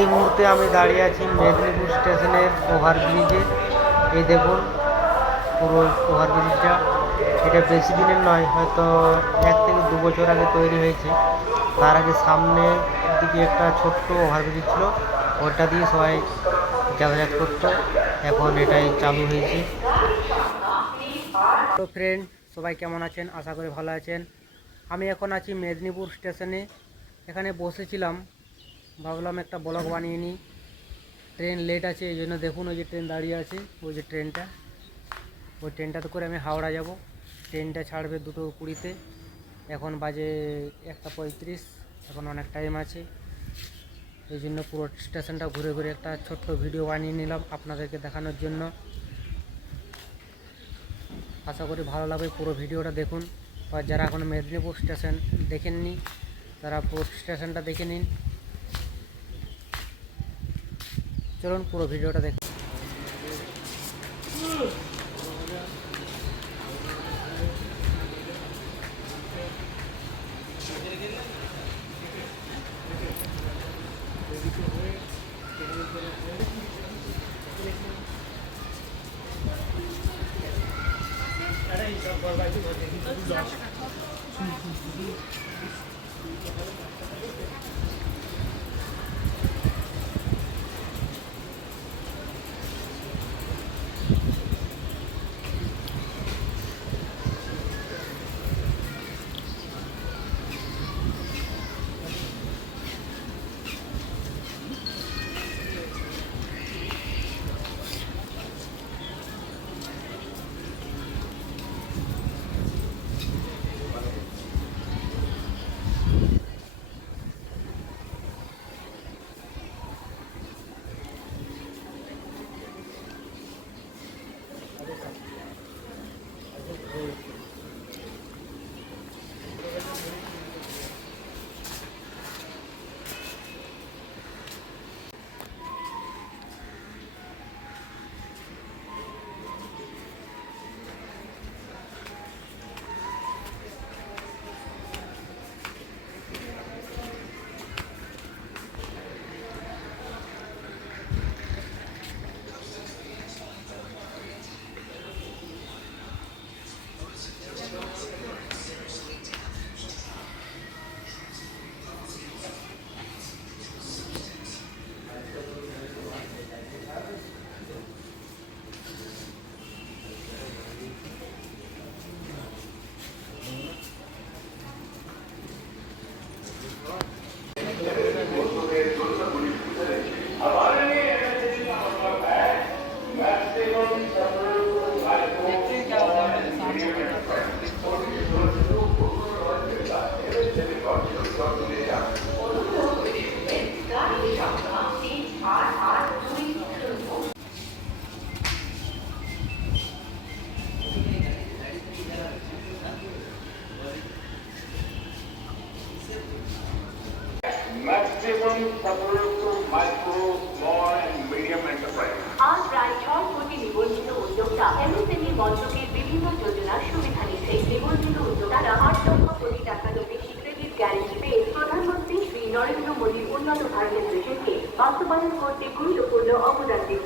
এই মুহূর্তে আমি দাঁড়িয়ে আছি মেদিনীপুর স্টেশনের ওভারব্রিজে এই দেখুন, পুরো ওভারব্রিজটা এটা বেশি দিনের নয়, হয়তো এক থেকে দু বছর আগে তৈরি হয়েছে। তার আগে সামনে দিকে একটা ছোট্ট ওভারব্রিজ ছিল, ওটা দিয়ে সবাই যাতায়াত করতো। এখন এটাই চালু হয়েছে। তো ফ্রেন্ড সবাই কেমন আছেন? আশা করি ভালো আছেন। আমি এখন আছি মেদিনীপুর স্টেশনে। এখানে বসেছিলাম ভাবলাম একটা ব্লগ বানিয়ে নিই। ট্রেন লেট আছে, এই জন্য দেখুন ওই যে ট্রেন দাঁড়িয়ে আছে, ওই যে ট্রেনটা। ওই ট্রেনটাতে করে আমি হাওড়া যাব। ট্রেনটা ছাড়বে দুটো কুড়িতে। এখন বাজে একটা পঁয়ত্রিশ, এখন অনেক টাইম আছে। এই জন্য পুরো স্টেশনটা ঘুরে ঘুরে একটা ছোট্ট ভিডিও বানিয়ে নিলাম আপনাদেরকে দেখানোর জন্য। আশা করি ভালো লাগবে পুরো ভিডিওটা দেখুন। আর যারা এখন মেদিনীপুর স্টেশন দেখেননি, তারা পুরো স্টেশনটা দেখে নিন। চলুন পুরো ভিডিওটা দেখুন। Support to micro, small বিভিন্ন যোজনার সুবিধা নিচ্ছে নিবন্ধিত উদ্যোক্তারা আট লক্ষ কোটি টাকারও বেশি ক্রেডিট গ্যারেন্টি প্রধানমন্ত্রী শ্রী নরেন্দ্র মোদীর উন্নত ভারতের ভিশনকে বাস্তবায়ন করতে গুরুত্বপূর্ণ অবদান দিচ্ছে